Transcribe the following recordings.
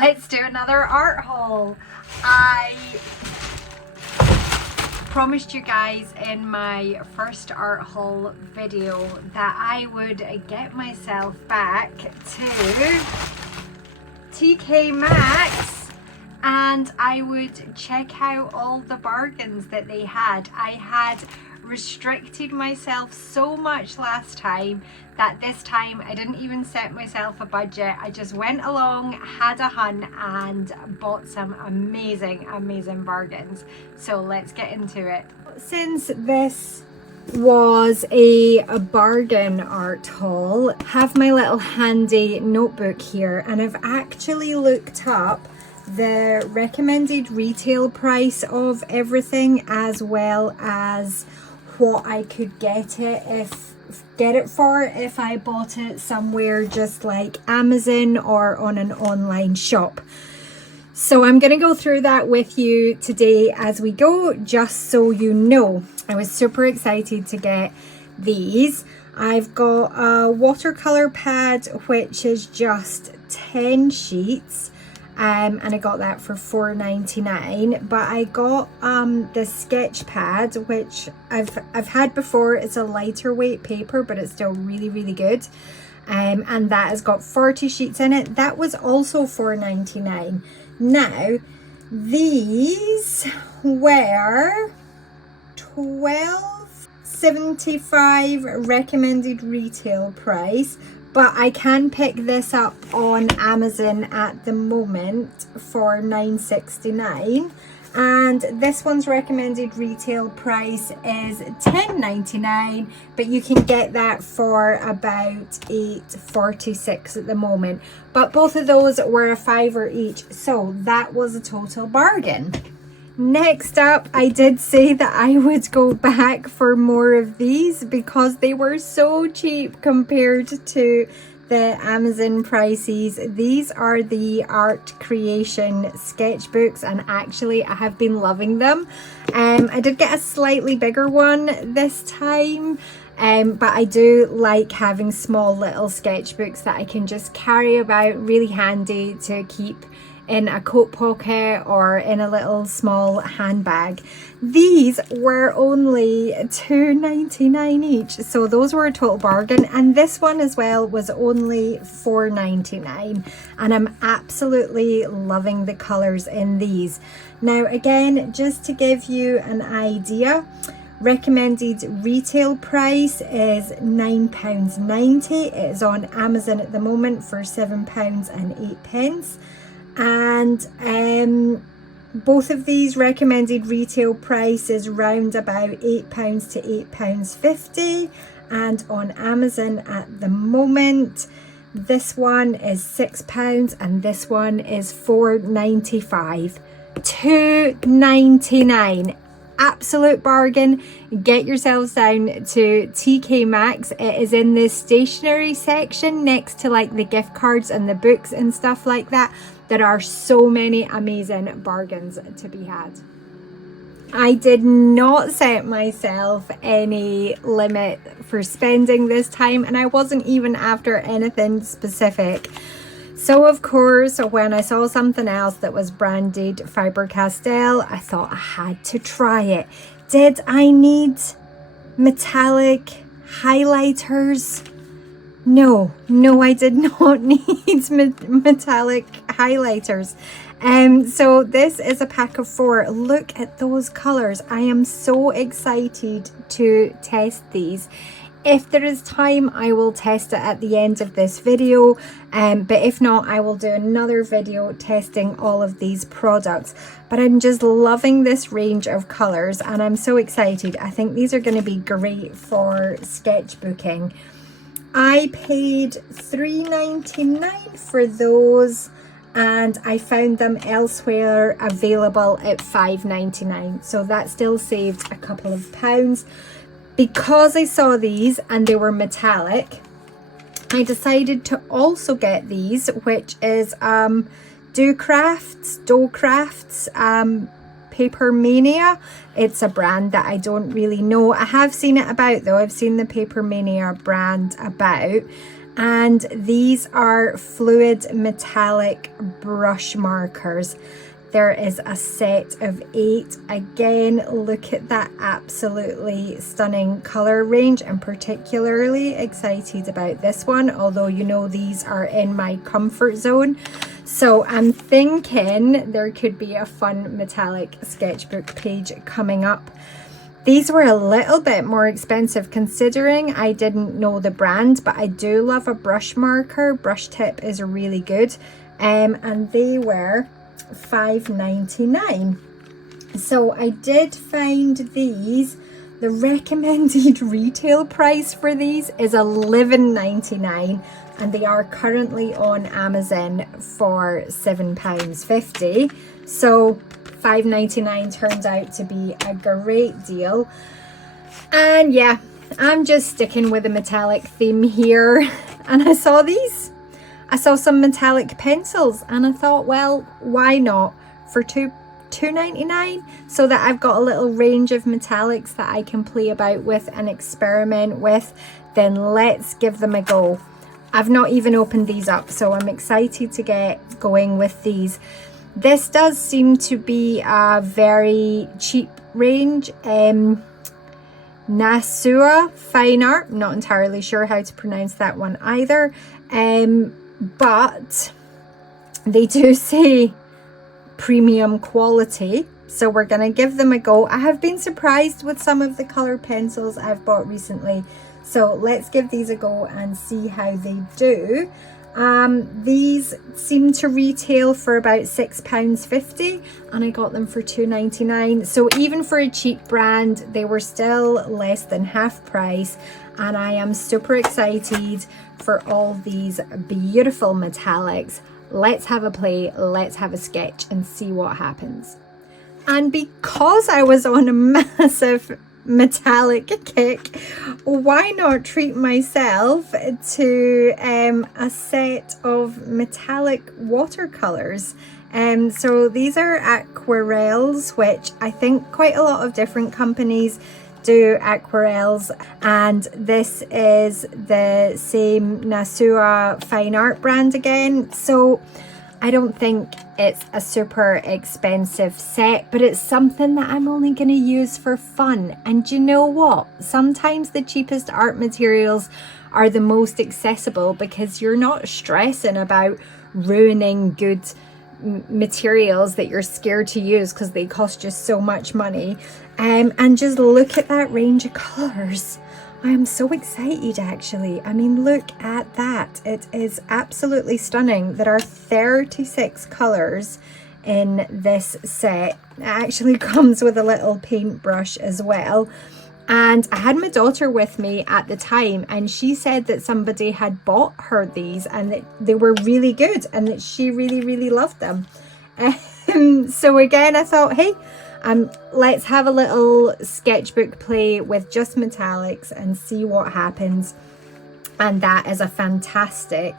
let's do another art haul. I promised you guys in my first art haul video that I would get myself back to TKMaxx and I would check out all the bargains that they had. I had restricted myself so much last time that this time I didn't even set myself a budget. I just went along, had a hunt and bought some amazing bargains. So let's get into it. Since this was a bargain art haul, I have my little handy notebook here and I've actually looked up the recommended retail price of everything as well as what I could get it for if I bought it somewhere just like Amazon or on an online shop. So I'm going to go through that with you today as we go, just so you know. I was super excited to get these. I've got a watercolor pad which is just 10 sheets. And I got that for $4.99, but I got the sketch pad, which I've had before. It's a lighter weight paper, but it's still really good. And that has got 40 sheets in it. That was also $4.99. Now, these were $12.75 recommended retail price. But I can pick this up on Amazon at the moment for $9.69. And this one's recommended retail price is $10.99. But you can get that for about $8.46 at the moment. But both of those were a $5 each. So that was a total bargain. Next up, I did say that I would go back for more of these because they were so cheap compared to the Amazon prices. These are the art creation sketchbooks and actually I have been loving them. I did get a slightly bigger one this time. But I do like having small little sketchbooks that I can just carry about, really handy to keep in a coat pocket or in a little small handbag. These were only $2.99 each, so those were a total bargain. And this one as well was only $4.99, and I'm absolutely loving the colors in these. Now again, just to give you an idea, recommended retail price is £9.90. It is on Amazon at the moment for £7.08. And both of these recommended retail price is round about £8 to £8.50, and on Amazon at the moment this one is £6 and this one is $4.95. $2.99. Absolute bargain. Get yourselves down to TKMaxx. It is in the stationery section next to like the gift cards and the books and stuff like that. There are so many amazing bargains to be had. I did not set myself any limit for spending this time, and I wasn't even after anything specific. So of course, when I saw something else that was branded Faber-Castell, I thought I had to try it. Did I need metallic highlighters? No, I did not need metallic highlighters. So this is a pack of 4. Look at those colors. I am so excited to test these. If there is time, I will test it at the end of this video, but if not, I will do another video testing all of these products. But I'm just loving this range of colors and I'm so excited. I think these are going to be great for sketchbooking. I paid $3.99 for those and I found them elsewhere available at $5.99, so that still saved a couple of pounds. Because I saw these and they were metallic, I decided to also get these, which is Dough Crafts Paper Mania. It's a brand that I don't really know. I have seen it about though. I've seen the Paper Mania brand about, And these are fluid metallic brush markers. There is a set of 8. Again, look at that absolutely stunning color range. I'm particularly excited about this one, although you know these are in my comfort zone. So I'm thinking there could be a fun metallic sketchbook page coming up. These were a little bit more expensive considering I didn't know the brand, but I do love a brush marker. Brush tip is really good. And they were $5.99. So I did find these. The recommended retail price for these is $11.99, and they are currently on Amazon for £7.50. So $5.99 turns out to be a great deal. And yeah, I'm just sticking with the metallic theme here. And I saw these. I saw some metallic pencils and I thought, well, why not for $2.99, so that I've got a little range of metallics that I can play about with and experiment with. Then let's give them a go. I've not even opened these up, so I'm excited to get going with these. This does seem to be a very cheap range. Nasua Fine Art. I'm not entirely sure how to pronounce that one either. But they do say premium quality, so we're going to give them a go. I have been surprised with some of the color pencils I've bought recently, so let's give these a go and see how they do. These seem to retail for about £6.50 and I got them for $2.99. So even for a cheap brand, they were still less than half price, and I am super excited for all these beautiful metallics. Let's have a play, let's have a sketch and see what happens. And because I was on a massive metallic kick, why not treat myself to a set of metallic watercolors? So these are aquarelles, which I think quite a lot of different companies do aquarelles, and this is the same Nasua Fine Art brand again. So I don't think it's a super expensive set, but it's something that I'm only going to use for fun. And you know what? Sometimes the cheapest art materials are the most accessible because you're not stressing about ruining good materials that you're scared to use because they cost you so much money. And just look at that range of colors. I am so excited actually. I mean, look at that. It is absolutely stunning. There are 36 colors in this set. It actually comes with a little paintbrush as well. And I had my daughter with me at the time, and she said that somebody had bought her these and that they were really good and that she really, really loved them. So again, I thought, hey, let's have a little sketchbook play with just metallics and see what happens. And that is a fantastic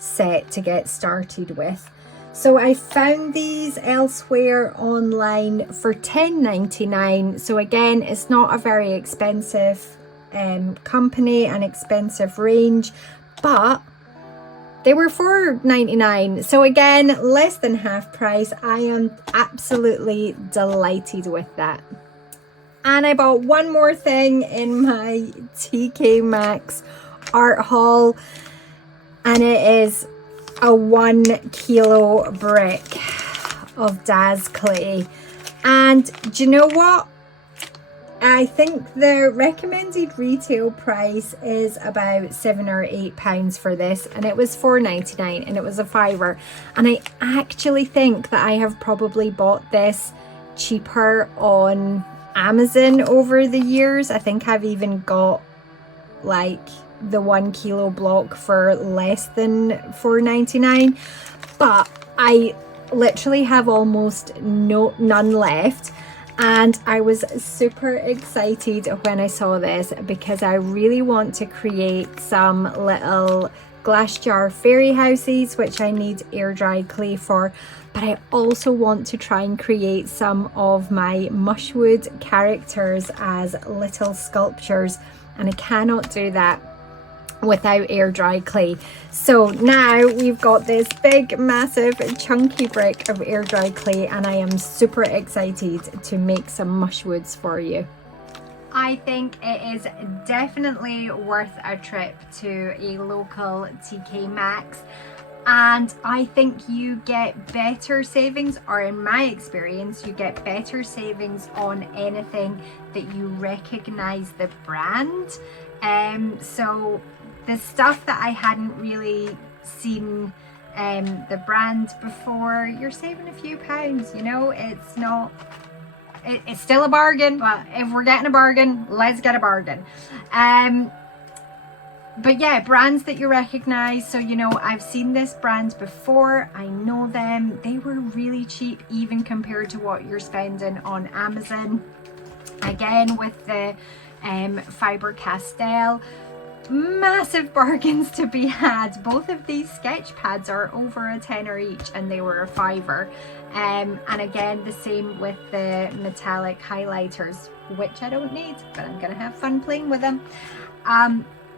set to get started with. So I found these elsewhere online for $10.99. So again, it's not a very expensive company, an expensive range, but they were $4.99. So again, less than half price. I am absolutely delighted with that. And I bought one more thing in my TKMaxx art haul, and it is a 1 kilo brick of Daz Clay. And do you know what? I think the recommended retail price is about £7 or £8 for this, and it was $4.99 and it was a fiver. And I actually think that I have probably bought this cheaper on Amazon over the years. I think I've even got like the 1 kilo block for less than $4.99, but I literally have almost none left. And I was super excited when I saw this because I really want to create some little glass jar fairy houses, which I need air dry clay for, but I also want to try and create some of my mushwood characters as little sculptures, and I cannot do that without air dry clay. So now we've got this big massive chunky brick of air dry clay, and I am super excited to make some mush woods for you. I think it is definitely worth a trip to a local TKMaxx, and I think you get better savings, or in my experience you get better savings on anything that you recognize the brand. So the stuff that I hadn't really seen the brand before, you're saving a few pounds, you know. It's not, it's still a bargain, but if we're getting a bargain, let's get a bargain. But yeah, brands that you recognize. So, you know, I've seen this brand before, I know them, they were really cheap even compared to what you're spending on Amazon. Again, with the Faber-Castell, massive bargains to be had. Both of these sketch pads are over a tenner each, and they were a £5. And again, the same with the metallic highlighters, which I don't need, but I'm gonna have fun playing with them.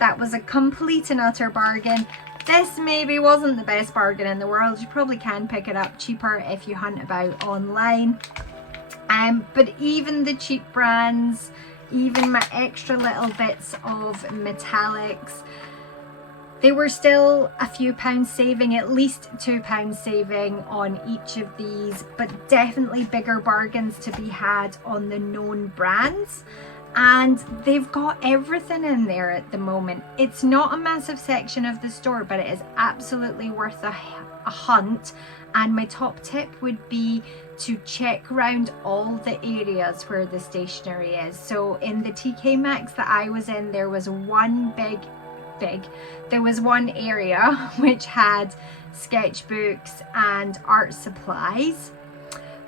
That was a complete and utter bargain. This maybe wasn't the best bargain in the world. You probably can pick it up cheaper if you hunt about online. But even the cheap brands, even my extra little bits of metallics, they were still a few pounds saving, at least £2 saving on each of these, but definitely bigger bargains to be had on the known brands. And they've got everything in there at the moment. It's not a massive section of the store, but it is absolutely worth a hunt. And my top tip would be to check around all the areas where the stationery is. So in the TKMaxx that I was in, there was one there was one area which had sketchbooks and art supplies.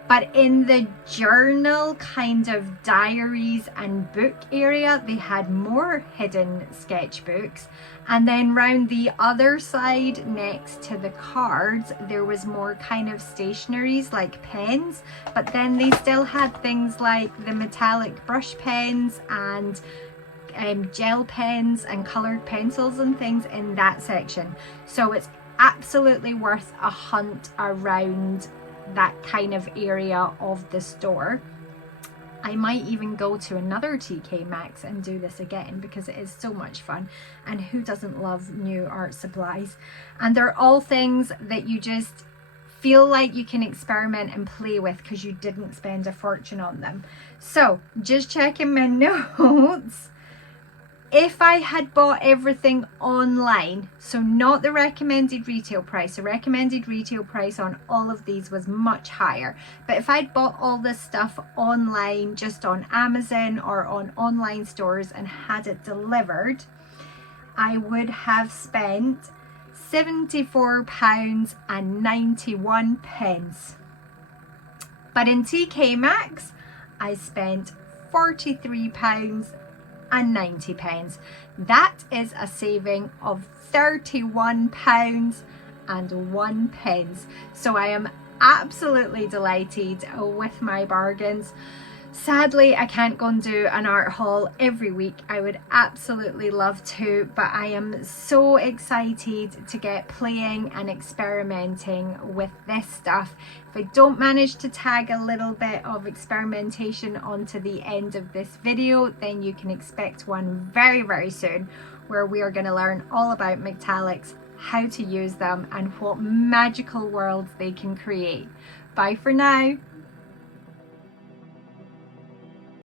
But in the journal, kind of diaries and book area, they had more hidden sketchbooks. And then round the other side next to the cards, there was more kind of stationaries like pens. But then they still had things like the metallic brush pens and gel pens and coloured pencils and things in that section. So it's absolutely worth a hunt around that kind of area of the store. I might even go to another TKMaxx and do this again because it is so much fun, and who doesn't love new art supplies? And they're all things that you just feel like you can experiment and play with because you didn't spend a fortune on them. So just checking my notes, if I had bought everything online, so not the recommended retail price, the recommended retail price on all of these was much higher, but if I'd bought all this stuff online, just on Amazon or on online stores, and had it delivered, I would have spent £74.91. But in TKMaxx, I spent £43.90. That is a saving of £31.01. So I am absolutely delighted with my bargains. Sadly, I can't go and do an art haul every week. I would absolutely love to, but I am so excited to get playing and experimenting with this stuff. If I don't manage to tag a little bit of experimentation onto the end of this video, then you can expect one very, very soon, where we are going to learn all about metallics, how to use them, and what magical worlds they can create. Bye for now.